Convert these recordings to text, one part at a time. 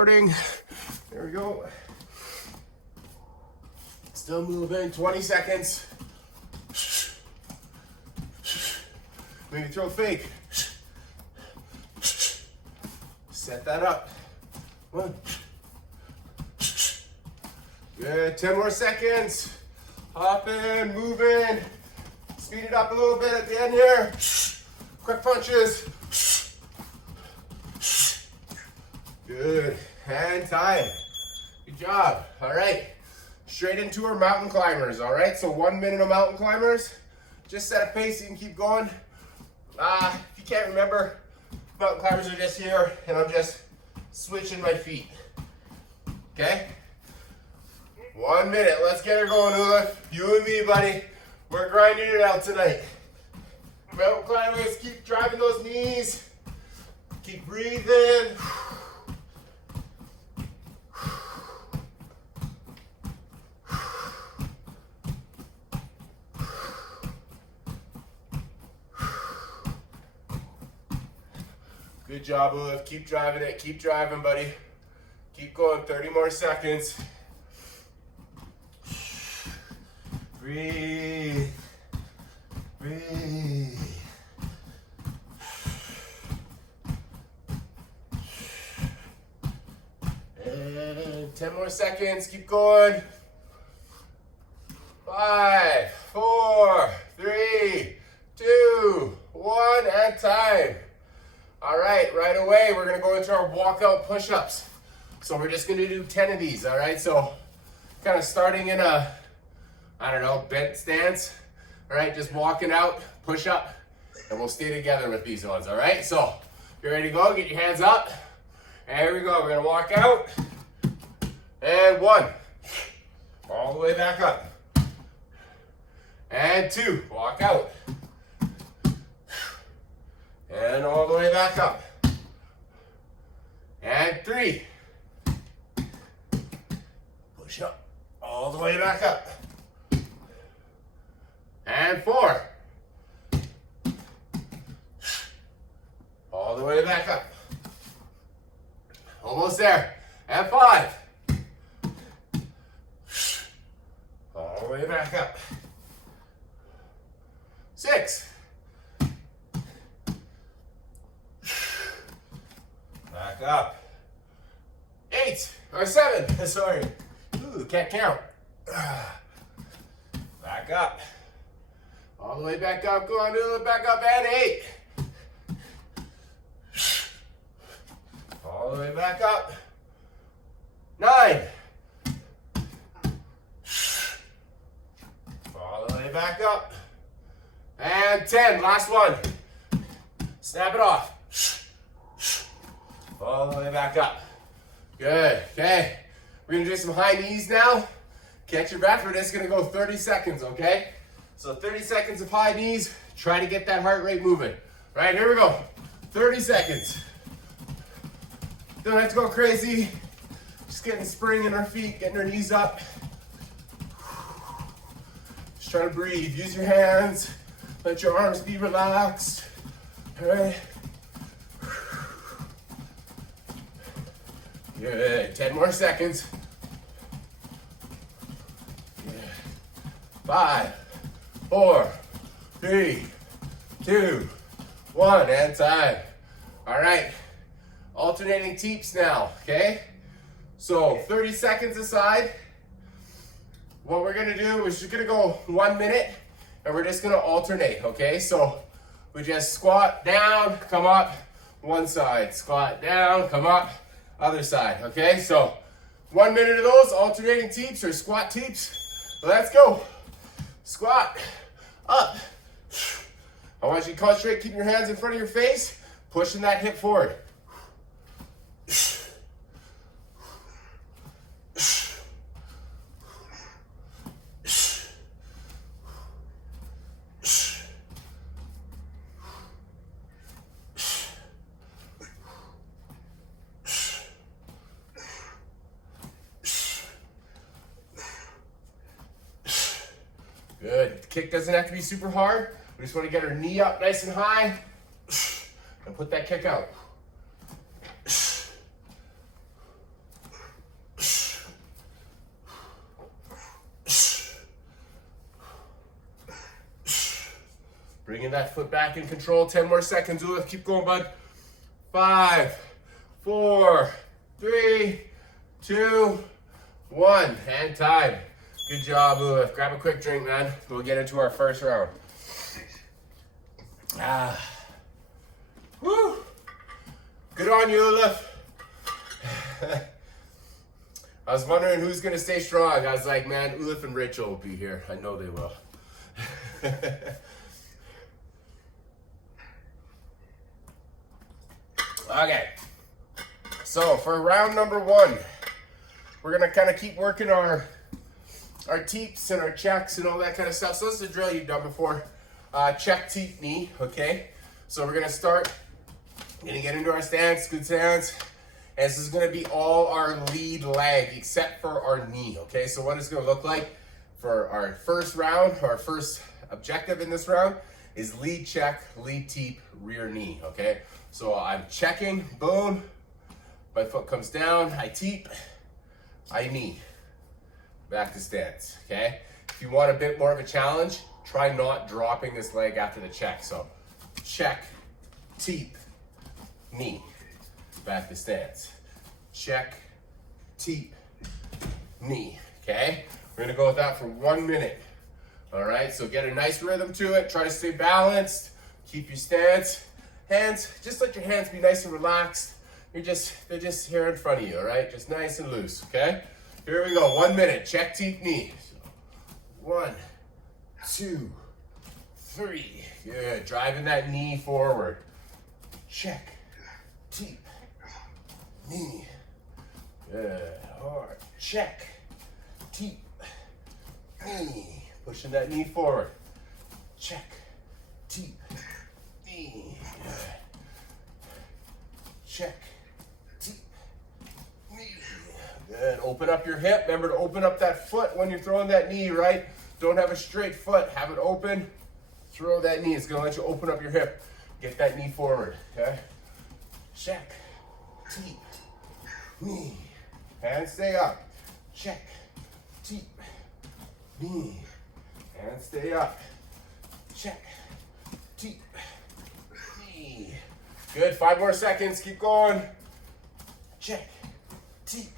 recording. There we go. Still moving, 20 seconds. Maybe throw a fake. Set that up. 1. Good, 10 more seconds. Hopping, moving. Speed it up a little bit at the end here. Quick punches. Good, and time. Good job, all right. Straight into our mountain climbers, all right? So 1 minute of mountain climbers. Just set a pace, you can keep going. If you can't remember, mountain climbers are just here, and I'm just switching my feet, okay? 1 minute, let's get her going, Ula. You and me, buddy. We're grinding it out tonight. Mountain climbers, keep driving those knees. Keep breathing. Good job, Ulif. Keep driving it. Keep driving, buddy. Keep going. 30 more seconds. Breathe. Breathe. And 10 more seconds. Keep going. 5, 4, 3, 2, 1, and time. All right, right away, we're gonna go into our walkout push-ups. So we're just gonna do 10 of these, all right? So kind of starting in a, I don't know, bent stance, all right? Just walking out, push up, and we'll stay together with these ones, all right? So you ready to go? Get your hands up. And here we go, we're gonna walk out. And 1, all the way back up. And 2, walk out. And all the way back up. And 3. Push up. All the way back up. And 4. All the way back up. Almost there. And 5. All the way back up. 6. Back up. 8 or 7. Sorry. Ooh, can't count. Back up. All the way back up. Go on, do it. Back up. And 8. All the way back up. 9. All the way back up. And 10. Last one. Snap it off. All the way back up. Good, okay. We're gonna do some high knees now. Catch your breath, we're just gonna go 30 seconds, okay? So 30 seconds of high knees, try to get that heart rate moving. Right, here we go. 30 seconds. Don't have to go crazy. Just getting spring in our feet, getting our knees up. Just try to breathe, use your hands. Let your arms be relaxed, all right? Good, 10 more seconds. Good. 5, 4, 3, 2, 1, and time. All right, alternating teeps now, okay? So 30 seconds aside. What we're gonna do is just gonna go 1 minute and we're just gonna alternate, okay? So we just squat down, come up, one side, squat down, come up, other side, okay? So 1 minute of those alternating teeps or squat teeps. Let's go. Squat, up. I want you to concentrate, keep your hands in front of your face, pushing that hip forward. Good. The kick doesn't have to be super hard. We just want to get our knee up nice and high and put that kick out. Bringing that foot back in control. 10 more seconds, Ulif. Keep going, bud. 5, 4, 3, 2, 1. And time. Good job, Ulif. Grab a quick drink, man. We'll get into our first round. Woo! Good on you, Ulif. I was wondering who's going to stay strong. I was like, man, Ulif and Rachel will be here. I know they will. Okay. So for round number 1, we're going to kind of keep working our teeps and our checks and all that kind of stuff. So this is a drill you've done before. Check, teep, knee. Okay. So we're going to start. Going to get into our stance. Good stance. And this is going to be all our lead leg except for our knee, okay? So what it's going to look like for our first round, our first objective in this round is lead check, lead teep, rear knee, okay? So I'm checking, boom, my foot comes down, I teep, I knee, back to stance, okay? If you want a bit more of a challenge, try not dropping this leg after the check. So check, teep, knee. Back to stance. Check, teep, knee. Okay? We're gonna go with that for 1 minute. All right, so get a nice rhythm to it. Try to stay balanced. Keep your stance. Hands, just let your hands be nice and relaxed. They're just here in front of you, all right? Just nice and loose, okay? Here we go, 1 minute. Check, teep, knee. So, 1, 2, 3. Good, driving that knee forward. Check, teep, knee. Good. Hard. Check. Teep. Knee. Pushing that knee forward. Check. Teep. Knee. Good. Check. Teep. Knee. Good. Open up your hip. Remember to open up that foot when you're throwing that knee, right? Don't have a straight foot. Have it open. Throw that knee. It's going to let you open up your hip. Get that knee forward. Okay? Check. Teep. Knee. And stay up. Check. Teep. Knee. And stay up. Check. Teep. Knee. Good. 5 more seconds. Keep going. Check. Teep.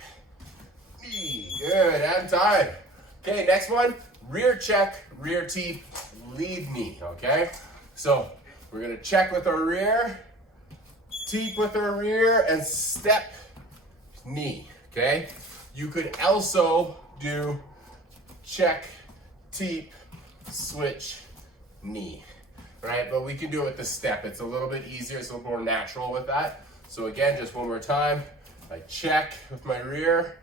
Knee. Good. And time. Okay, next one. Rear check, rear teep, lead knee. Okay? So we're going to check with our rear, teep with our rear, and step knee. Okay? You could also do check, teep, switch, knee. Right? But we can do it with the step. It's a little bit easier. It's a little more natural with that. So again, just one more time. I check with my rear,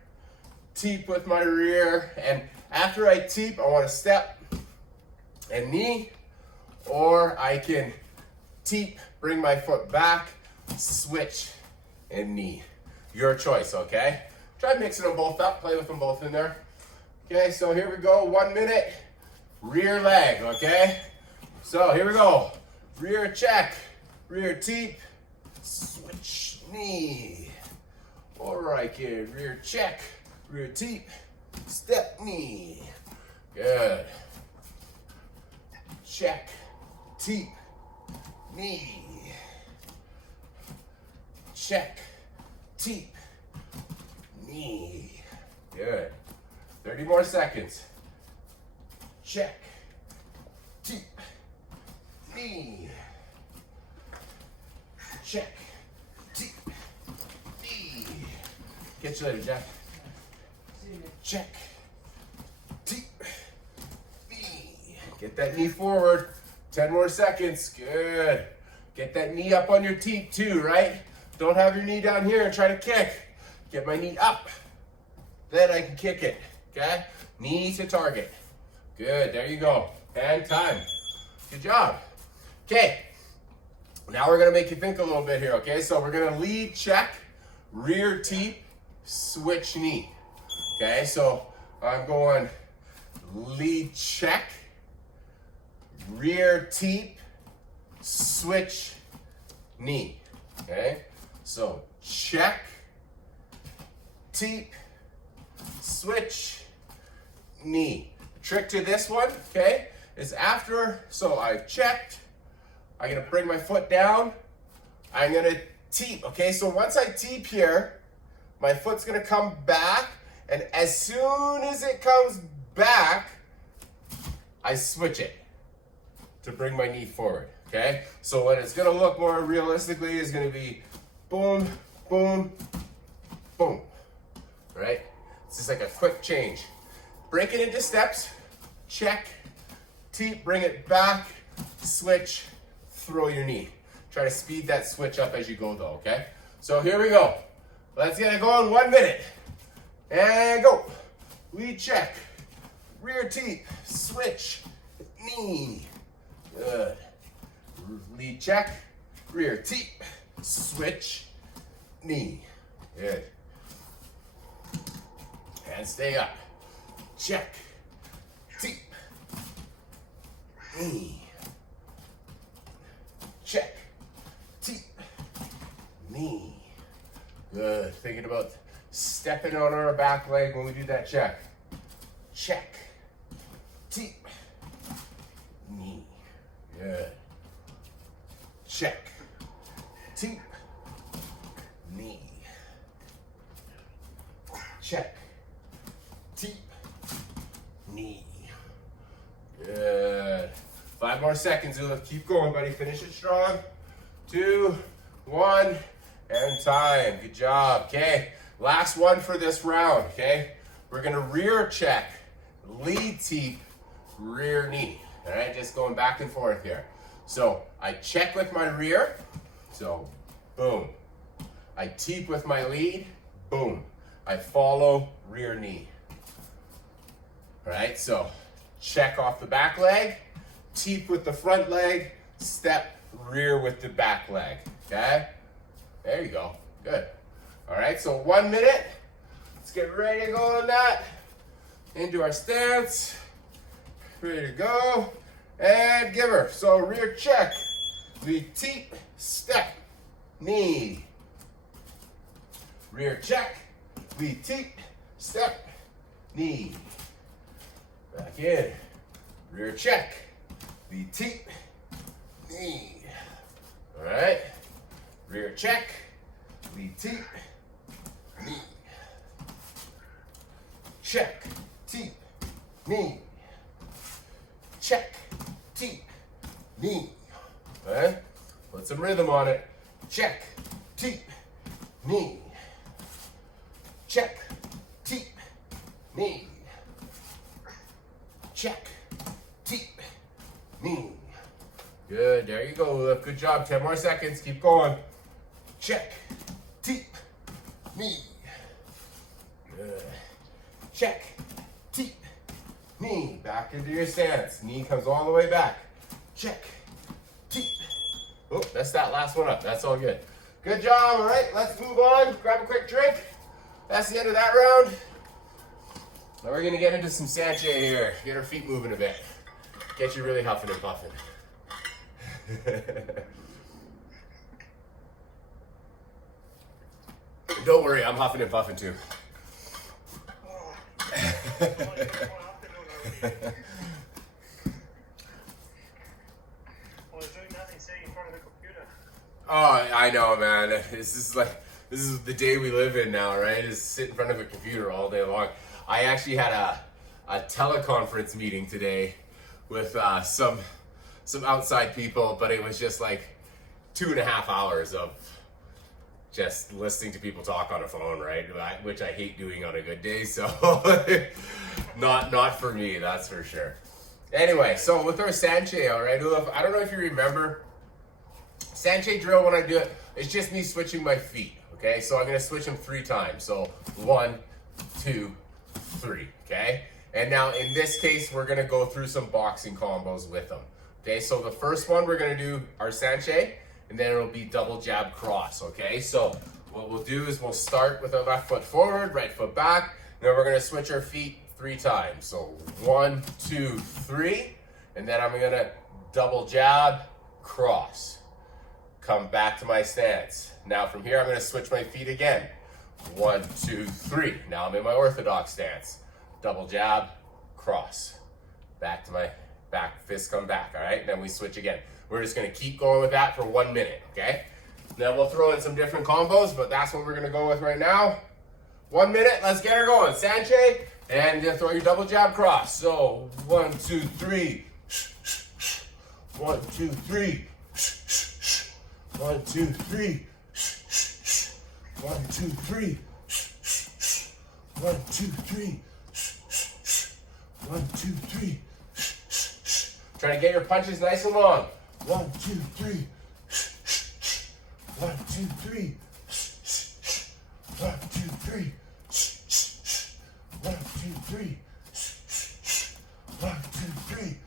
teep with my rear, and after I teep, I want to step and knee, or I can teep, bring my foot back, switch, and knee. Your choice, okay? Try mixing them both up, play with them both in there. Okay, so here we go, 1 minute, rear leg, okay? So here we go, rear check, rear teep, switch, knee. Or I can rear check, rear teep, step knee. Good. Check, teep, knee. Check, teep, knee. Good. 30 more seconds. Check, teep, knee. Check, teep, knee. Catch you later, Jack. Check, teep, knee. Get that knee forward. 10 more seconds. Good. Get that knee up on your teep too, right? Don't have your knee down here and try to kick. Get my knee up. Then I can kick it. Okay? Knee to target. Good. There you go. And time. Good job. Okay. Now we're going to make you think a little bit here, okay? So we're going to lead check, rear teep, switch knee. Okay? So I'm going lead check, rear teep, switch knee. Okay? So check, teep, switch, knee. Trick to this one, okay, is after, so I've checked, I'm gonna bring my foot down. I'm gonna teep, okay? So once I teep here, my foot's gonna come back, and as soon as it comes back, I switch it to bring my knee forward, okay? So what it's gonna look more realistically is gonna be boom, boom, boom, right? It's just like a quick change. Break it into steps, check, teep, bring it back, switch, throw your knee. Try to speed that switch up as you go though, okay? So here we go. Let's get it going, 1 minute. And go. Lead check, rear teep, switch, knee. Good. Lead check, rear teep, switch, knee. Good. And stay up. Check, teep, knee. Check, teep, knee. Good. Thinking about stepping on our back leg when we do that check. Check, teep, knee. Good. Check, teep, knee. Check, teep, knee. Good. 5 more seconds. Keep going, buddy. Finish it strong. 2, 1, and time. Good job. Okay. Last one for this round. Okay. We're gonna rear check, lead teep, rear knee. All right. Just going back and forth here. So I check with my rear. So boom. I teep with my lead. Boom. I follow, rear knee. All right. So check off the back leg. Teep with the front leg, step, rear with the back leg, okay? There you go, good. All right, so 1 minute. Let's get ready to go on that. Into our stance, ready to go, and give her. So rear check, we teep, step, knee. Rear check, we teep, step, knee. Back in, rear check. The teep, knee. All right. Rear check, lead teep, knee. Check, teep, knee. Check, teep, knee. All right. Put some rhythm on it. Check, teep, knee. Check, teep, knee. Check, teep, knee. Good, there you go. Good job. 10 more seconds. Keep going. Check, teep, knee. Good. Check, teep, knee. Back into your stance. Knee comes all the way back. Check, teep. Oh, that's that last one up. That's all good. Good job. All right, let's move on. Grab a quick drink. That's the end of that round. Now we're going to get into some Sanche here. Get our feet moving a bit. Get you really huffing and puffing. Don't worry, I'm huffing and puffing too. Oh, I know, man. This is the day we live in now, right? Is sit in front of a computer all day long. I actually had a teleconference meeting today with some outside people, but it was just like 2.5 hours of just listening to people talk on a phone, right? Which I hate doing on a good day, so not for me, that's for sure. Anyway, so with our Sanche, all right, I don't know if you remember, Sanche drill, when I do it, it's just me switching my feet, okay? So I'm gonna switch them 3 times. So 1, 2, 3, okay? And now in this case, we're gonna go through some boxing combos with them. Okay, so the first one we're gonna do our Sanche, and then it'll be double jab cross, okay? So what we'll do is we'll start with our left foot forward, right foot back, and then we're gonna switch our feet 3 times. So 1, 2, 3, and then I'm gonna double jab, cross. Come back to my stance. Now from here, I'm gonna switch my feet again. 1, 2, 3. Now I'm in my orthodox stance. Double jab, cross. Back to my back, fist come back, all right? Then we switch again. We're just gonna keep going with that for 1 minute, okay? Then we'll throw in some different combos, but that's what we're gonna go with right now. 1 minute, let's get her going. Sanche, and then throw your double jab cross. So 1, 2, 3. 1, 2, 3. 1, 2, 3. 1, 2, 3. 1, 2, 3. 1, 2, 3. Try to get your punches nice and long. 1, 2, 3. 1, 2, 3. 1, 2, 3. 1, 2, 3. 1, 2, 3.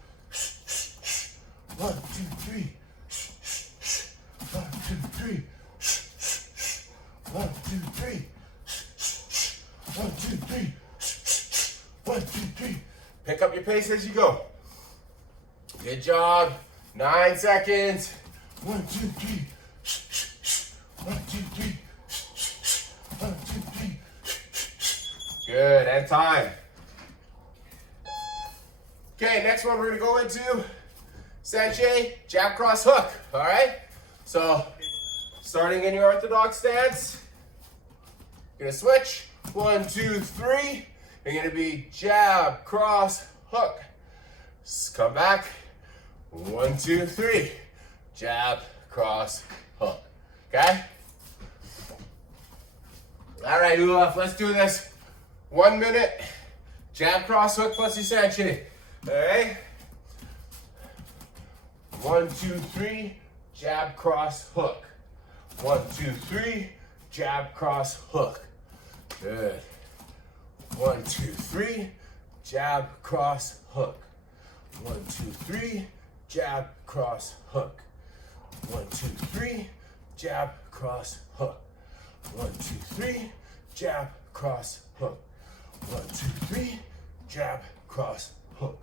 1, 2, 3. 1, 2, 3. 1, 2, 3. 1, 2, 3. 1, 2, 3. Pick up your pace as you go. Good job. 9 seconds. 1, 2, 3. 1, 2, 3. 1, 2, 3. Good, and time. Okay, next one we're gonna go into Sanche, jab cross hook, all right? So, starting in your orthodox stance, you're gonna switch, 1, 2, 3. You're gonna be jab, cross, hook. Come back, 1, 2, 3. Jab, cross, hook, okay? All right, Ulaf, let's do this. 1 minute, jab, cross, hook plus your Sanche, all right? 1, 2, 3, jab, cross, hook. 1, 2, 3, jab, cross, hook. Good. 1, 2, 3, jab, cross, hook. 1, 2, 3, jab, cross, hook. 1, 2, 3, jab, cross, hook. 1, 2, 3, jab, cross, hook. 1, 2, 3, jab, cross, hook.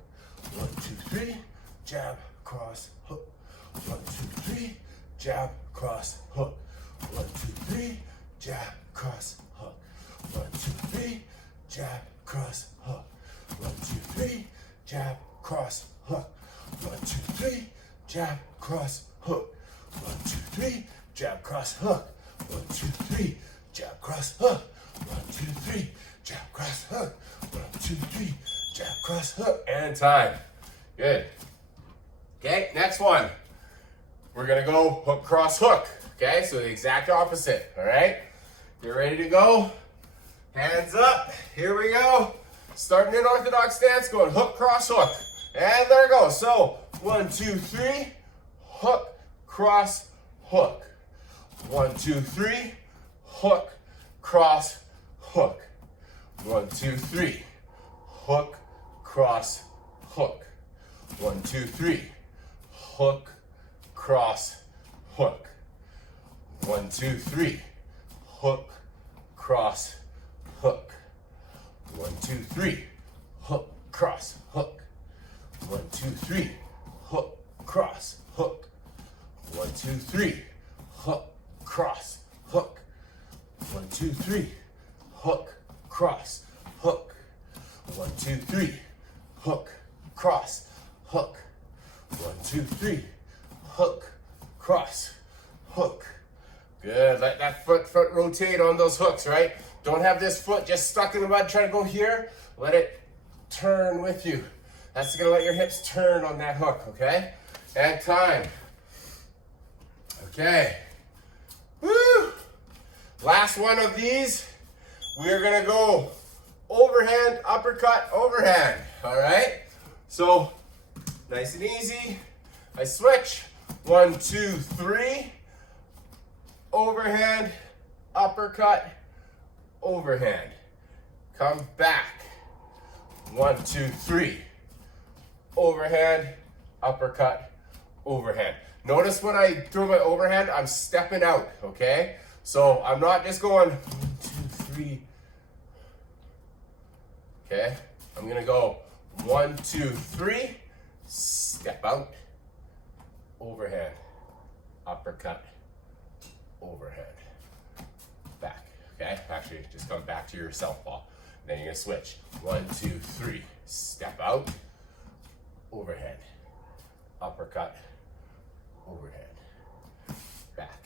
1, 2, 3, jab, cross, hook. 1, 2, 3, jab, cross, hook. 1, 2, 3, jab, cross, hook. 1, 2, 3, jab, cross, hook. 1, 2, 3, jab, cross, hook. 1, 2, 3, jab, cross, hook. 1, 2, 3, jab, cross, hook. 1, 2, 3, jab, cross, hook. 1, 2, 3, jab, cross, hook. 1, 2, 3, jab, cross, hook. And time. Good. Okay, next one. We're gonna go hook, cross, hook. Okay, so the exact opposite, all right? Get ready to go. Hands up, here we go. Starting in orthodox stance, going hook, cross, hook. And there it goes. So 1, 2, 3, hook, cross, hook. 1, 2, 3, hook, cross, hook. 1, 2, 3, hook, cross, hook. 1, 2, 3, hook, cross, hook. 1, 2, 3, hook, cross, hook. 1, 2, 3, hook, cross, hook. 1, 2, 3, hook, cross, hook. 1, 2, 3, hook, cross, hook. 1, 2, 3, hook, cross, hook. 1, 2, 3, hook, cross, hook. 1, 2, 3, hook, cross, hook. Good, let that foot rotate on those hooks, right? Don't have this foot just stuck in the mud trying to go here. Let it turn with you. That's gonna let your hips turn on that hook, okay? And time. Okay. Woo! Last one of these, we're gonna go overhand, uppercut, overhand, all right? So, nice and easy. I switch, 1, 2, 3, overhand, uppercut, overhand. Come back, 1, 2, 3, overhand, uppercut, overhand. Notice when I throw my overhand, I'm stepping out, okay? So I'm not just going 1, 2, 3. Okay, I'm gonna go 1, 2, 3, step out, overhand, uppercut, overhand, back. Okay, actually just come back to your southpaw. Then you're gonna switch. 1, 2, 3, step out, overhand, uppercut, overhead, back,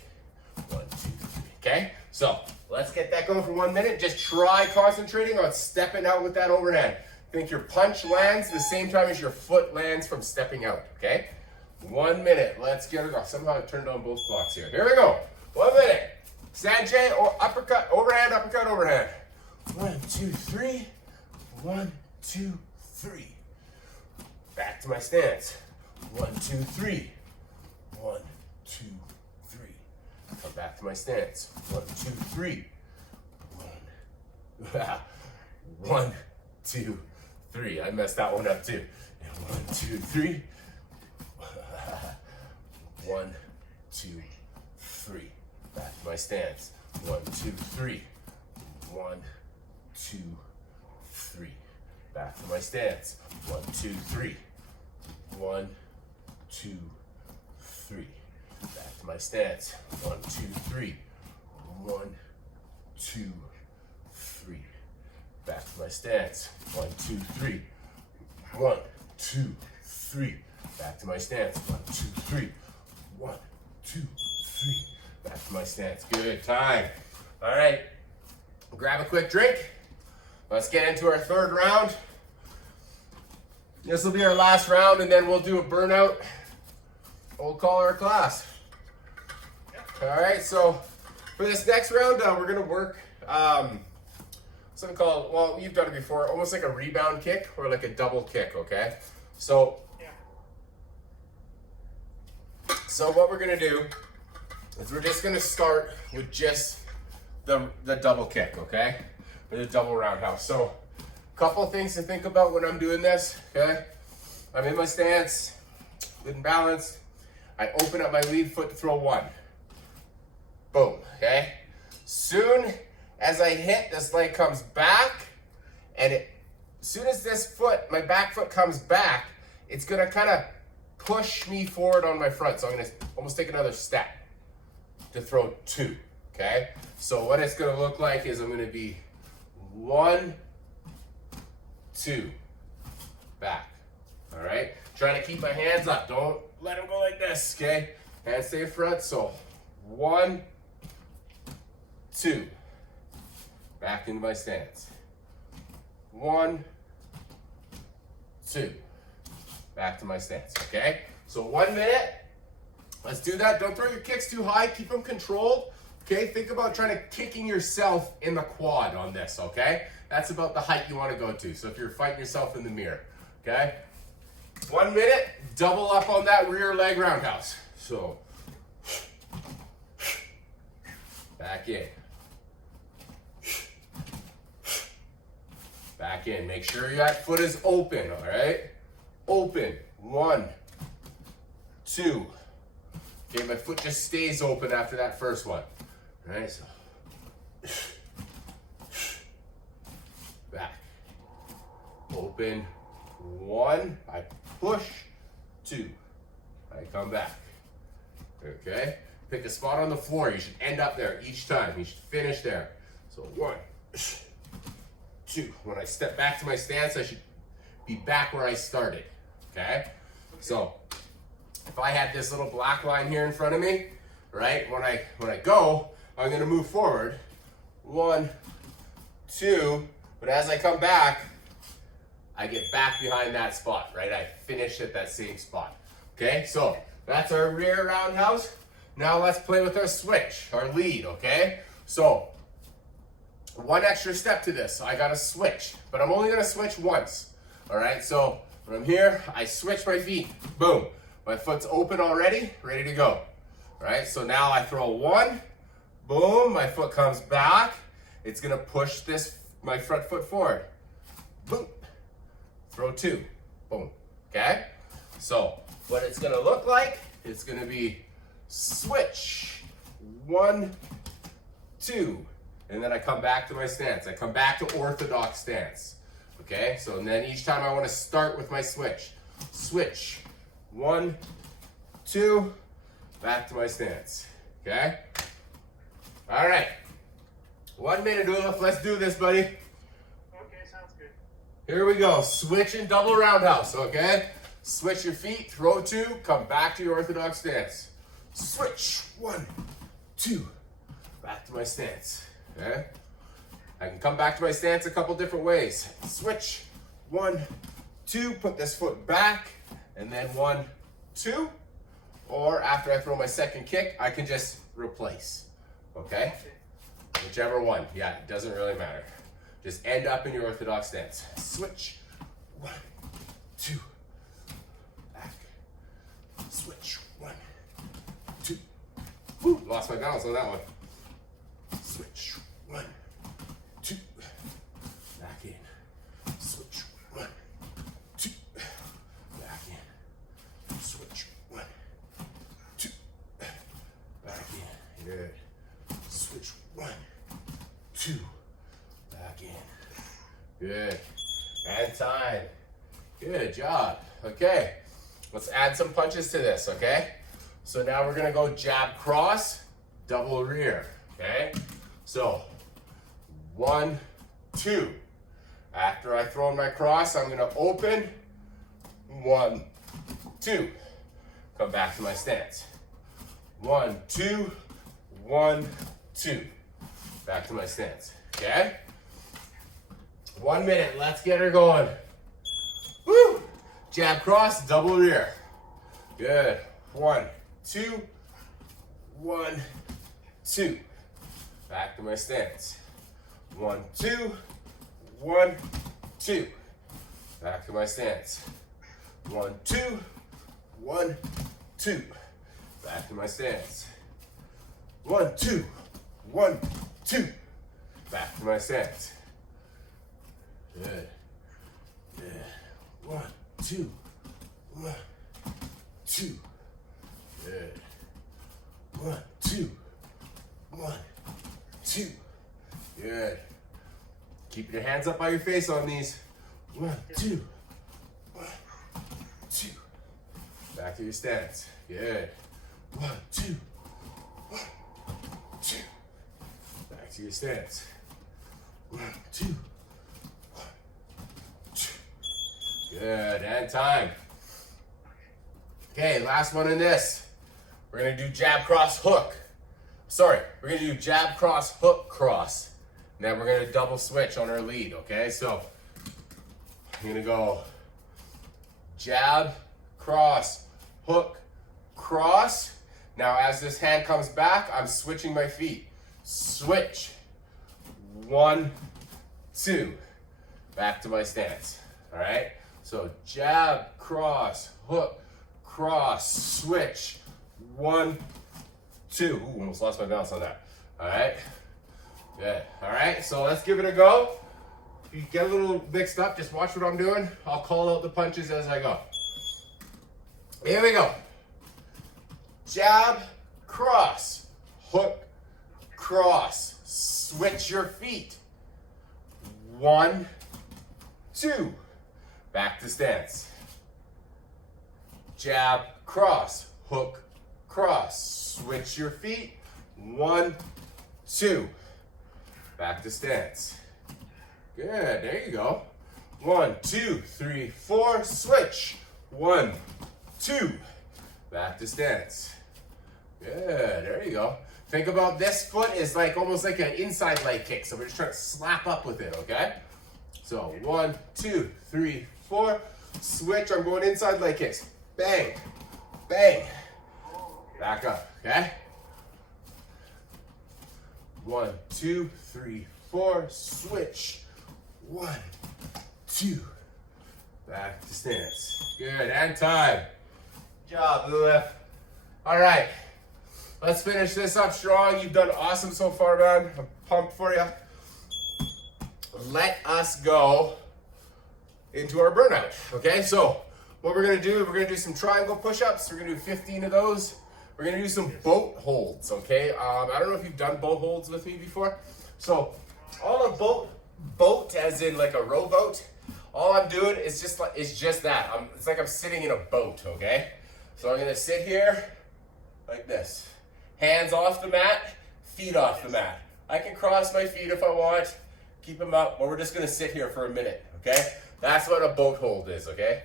1, 2, 3, okay? So, let's get that going for 1 minute. Just try concentrating on stepping out with that overhand. Think your punch lands the same time as your foot lands from stepping out, okay? 1 minute, let's get it off. Somehow I turned on both blocks here. Here we go, 1 minute. Sanjay or uppercut, overhand, uppercut, overhand. 1, 2, 3, 1, 2, 3. Back to my stance. 1, 2, 3. 1, 2, 3. Come back to my stance. 1, 2, 3. 1, 2, 3. I messed that one up too. 1, 2, 3. 1, 2, 3. Back to my stance. 1, 2, 3. 1, 2, 3. Back to my stance. 1, 2, 3. 1, 2, 3. Back to my stance. 1, 2, 3. 1, 2, 3. Back to my stance. 1, 2, 3. 1, 2, 3. Back to my stance. 1, 2, 3. 1, 2, 3. Back to my stance. Good time. All right. Grab a quick drink. Let's get into our third round. This will be our last round, and then we'll do a burnout. We'll call our class. All right, so for this next round, we're gonna work something called, well, you've done it before, almost like a rebound kick or like a double kick, okay? So what we're gonna do is we're just gonna start with just the double kick, okay? Or the double roundhouse. So a couple things to think about when I'm doing this, okay? I'm in my stance, good and balanced. I open up my lead foot to throw 1. Boom, okay? Soon as I hit, this leg comes back, and as soon as this foot, my back foot comes back, it's gonna kind of push me forward on my front. So I'm gonna almost take another step to throw 2, okay? So what it's gonna look like is I'm gonna be 1, 2, back, all right? Trying to keep my hands up, don't let them go like this, okay? Hands stay front, so 1, 2, back into my stance. 1, 2, back to my stance, okay? So 1 minute, let's do that. Don't throw your kicks too high, keep them controlled, okay? Think about trying to kicking yourself in the quad on this, okay? That's about the height you want to go to. So if you're fighting yourself in the mirror, okay? 1 minute, double up on that rear leg roundhouse. So, back in. Back in. Make sure your foot is open, all right? Open. 1, 2. Okay, my foot just stays open after that first one. All right, so. Back. Open. 1. I push. 2. I come back. Okay? Pick a spot on the floor. You should end up there each time. You should finish there. So 1, 2. When I step back to my stance, I should be back where I started. Okay? So if I had this little black line here in front of me, right? When I go, I'm gonna move forward. 1, 2. But as I come back, I get back behind that spot, right? I finish at that same spot. Okay, so that's our rear roundhouse. Now let's play with our switch, our lead, okay? So, 1 extra step to this. So I gotta switch, but I'm only gonna switch once. All right, so when I'm here, I switch my feet, boom. My foot's open already, ready to go. All right, so now I throw 1, boom, my foot comes back. It's gonna push my front foot forward, boom. Throw 2, boom, okay? So what it's gonna look like, it's gonna be switch, 1, 2, and then I come back to my stance. I come back to orthodox stance, okay? So then each time I wanna start with my switch. Switch, 1, 2, back to my stance, okay? All right, 1 minute, Ulaf, let's do this, buddy. Okay, sounds good. Here we go, switch and double roundhouse, okay? Switch your feet, throw 2, come back to your orthodox stance. Switch, 1, 2, back to my stance, okay? I can come back to my stance a couple different ways. Switch, 1, 2, put this foot back, and then 1, 2. Or after I throw my second kick, I can just replace, okay? Whichever one, yeah, it doesn't really matter. Just end up in your orthodox stance. Switch, 1, 2, back. Switch, 1, 2. Woo, lost my balance on that one. Switch, 1, 2, back in. Switch, 1, 2, back in. Switch, 1, 2, back in. Good. Switch, 1, 2, back in. Good. And time. Good job. Okay. Let's add some punches to this, okay? So now we're gonna go jab cross, double rear, okay? So, 1, 2. After I throw in my cross, I'm gonna open, 1, 2. Come back to my stance. 1, 2, 1, 2. Back to my stance, okay? 1 minute, let's get her going. Woo! Jab cross, double rear. Good. 1, 2, 1, 2. Back to my stance. 1, 2, 1, 2. Back to my stance. 1, 2, 1, 2. Back to my stance. 1, 2, 1, 2. Back to my stance. Good. Good. 1, 2, 1, 2. Good. 1, 2, 1, 2. Good. Keep your hands up by your face on these. 1, 2, 1, 2. Back to your stance. Good. 1, 2, 1, 2. Back to your stance. 1, 2, 1, 2. Good. And time. Okay, last one in this. We're gonna do jab, cross, hook. Sorry, we're gonna do jab, cross, hook, cross. And then we're gonna double switch on our lead, okay? So, I'm gonna go jab, cross, hook, cross. Now as this hand comes back, I'm switching my feet. Switch. 1, 2. Back to my stance, all right? So jab, cross, hook, cross, switch. 1, 2. Ooh, almost lost my balance on that. All right. Good. All right. So let's give it a go. If you get a little mixed up, just watch what I'm doing. I'll call out the punches as I go. Here we go. Jab, cross, hook, cross. Switch your feet. 1, 2. Back to stance. Jab, cross, hook, cross. Switch your feet. 1, 2. Back to stance. Good. There you go. 1, 2, 3, 4. Switch. 1, 2. Back to stance. Good. There you go. Think about this foot is like almost like an inside leg kick. So we're just trying to slap up with it, okay? So 1, 2, 3, 4. Switch. I'm going inside leg kicks. Bang. Bang. Back up, okay? 1, 2, 3, 4. Switch. 1, 2. Back to stance. Good. And time. Good job, Lulef. All right. Let's finish this up strong. You've done awesome so far, man. I'm pumped for you. Let us go into our burnout, okay? So what we're gonna do, we're gonna do some triangle push-ups. We're gonna do 15 of those. We're gonna do some boat holds, okay? I don't know if you've done boat holds with me before. So all a boat as in like a rowboat, all I'm doing is just that. It's like I'm sitting in a boat, okay? So I'm gonna sit here like this. Hands off the mat, feet off the mat. I can cross my feet if I want, keep them up, or we're just gonna sit here for a minute, okay? That's what a boat hold is, okay?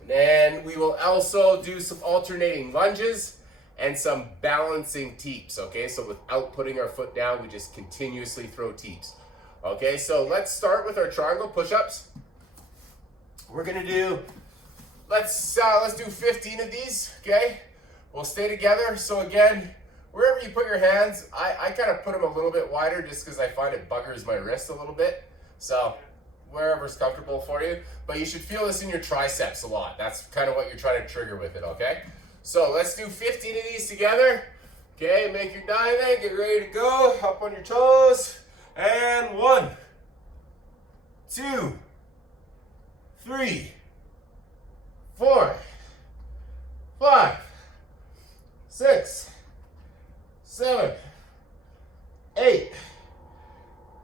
And then we will also do some alternating lunges and some balancing teeps, okay? So without putting our foot down, we just continuously throw teeps. Okay, so let's start with our triangle push-ups. We're gonna do, let's do 15 of these, okay? We'll stay together. So again, wherever you put your hands, I kind of put them a little bit wider just because I find it buggers my wrist a little bit. So wherever's comfortable for you, but you should feel this in your triceps a lot. That's kind of what you're trying to trigger with it, okay? So let's do 15 of these together. Okay, make your diamond, get ready to go, up on your toes. And 1, 2, 3, 4, 5, 6, 7, 8,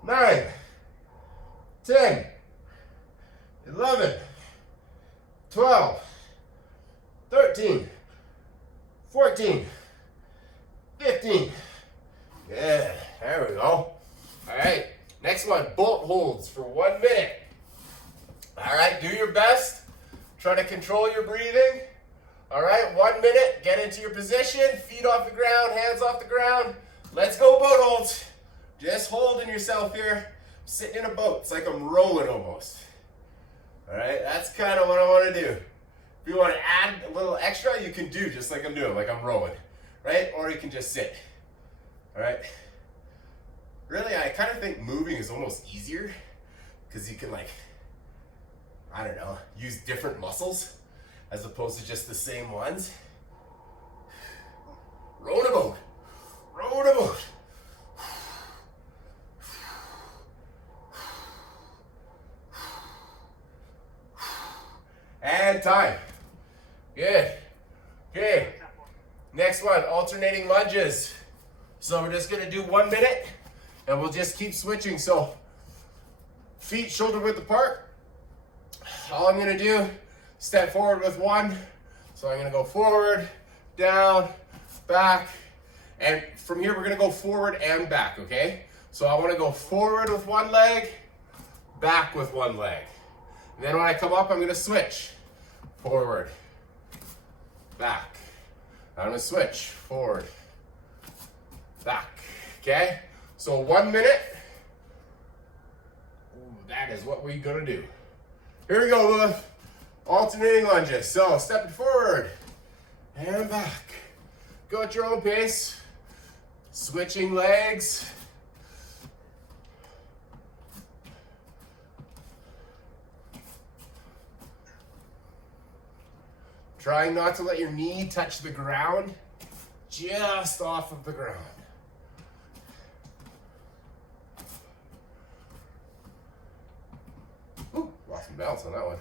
9, 10, 11, 12, 13, 14, 15. Yeah, there we go. All right, next one, bolt holds for 1 minute. All right, do your best. Try to control your breathing. All right, 1 minute, get into your position, feet off the ground, hands off the ground. Let's go boat holds. Just holding yourself here, sitting in a boat. It's like I'm rowing almost. All right, that's kind of what I want to do. If you want to add a little extra, you can do just like I'm doing, like I'm rowing, right? Or you can just sit, all right? Really, I kind of think moving is almost easier because you can, like, I don't know, use different muscles as opposed to just the same ones. Rowing a boat, rowing a boat. And time. Good. Okay. Next one, alternating lunges. So we're just gonna do 1 minute and we'll just keep switching. So feet shoulder width apart. All I'm gonna do, step forward with 1. So I'm gonna go forward, down, back. And from here, we're gonna go forward and back, okay? So I wanna go forward with 1 leg, back with 1 leg. And then when I come up, I'm gonna switch. Forward, back. I'm gonna switch, forward, back, okay? So 1 minute. Ooh, that is what we're gonna do. Here we go, Lilith. Alternating lunges. So stepping forward and back. Go at your own pace. Switching legs. Trying not to let your knee touch the ground, just off of the ground. Ooh, lost some balance on that one.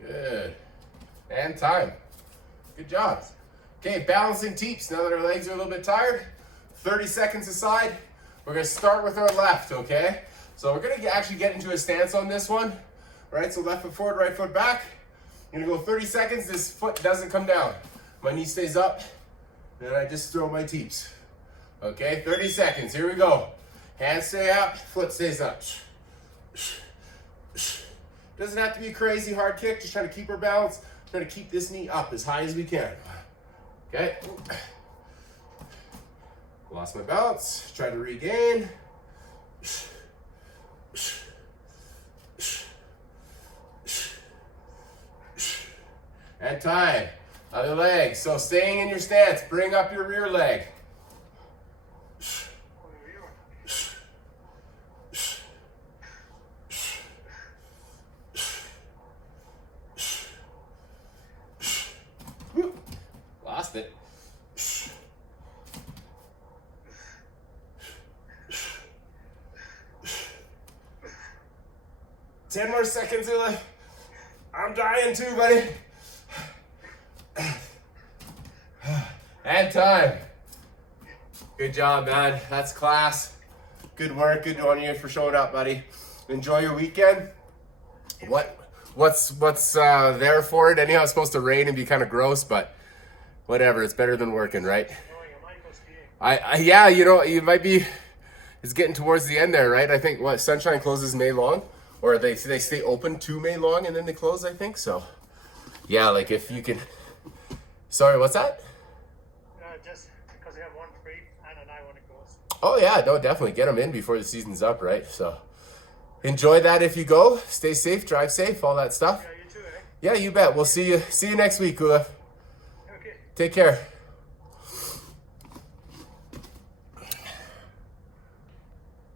Good. And time. Good job. Okay, balancing teeps. Now that our legs are a little bit tired, 30 seconds aside. We're gonna start with our left, okay? So we're gonna actually get into a stance on this one, right? So left foot forward, right foot back. I'm gonna go 30 seconds. This foot doesn't come down. My knee stays up, and I just throw my teeps. Okay, 30 seconds, here we go. Hands stay up, foot stays up. Doesn't have to be a crazy hard kick, just trying to keep our balance, trying to keep this knee up as high as we can. Okay. Lost my balance, try to regain. And time. Other leg. So staying in your stance, bring up your rear leg. Lost it. 10 more seconds, Ula. I'm dying too, buddy. And time. Good job, man. That's class. Good work. Good on you for showing up, buddy. Enjoy your weekend. What's there for it? Anyhow, it's supposed to rain and be kind of gross, but whatever. It's better than working, right? Yeah, you know, you might be. It's getting towards the end there, right? I think what Sunshine closes May long, or they stay open to May long and then they close. I think so. Yeah, like if you can. Sorry, what's that? Just because we have one free, Anna and I want to go. Oh yeah, no, definitely get them in before the season's up, right? So enjoy that if you go. Stay safe, drive safe, all that stuff. Yeah, you too, eh? Yeah, you bet. We'll see you next week, Ula. Okay. Take care.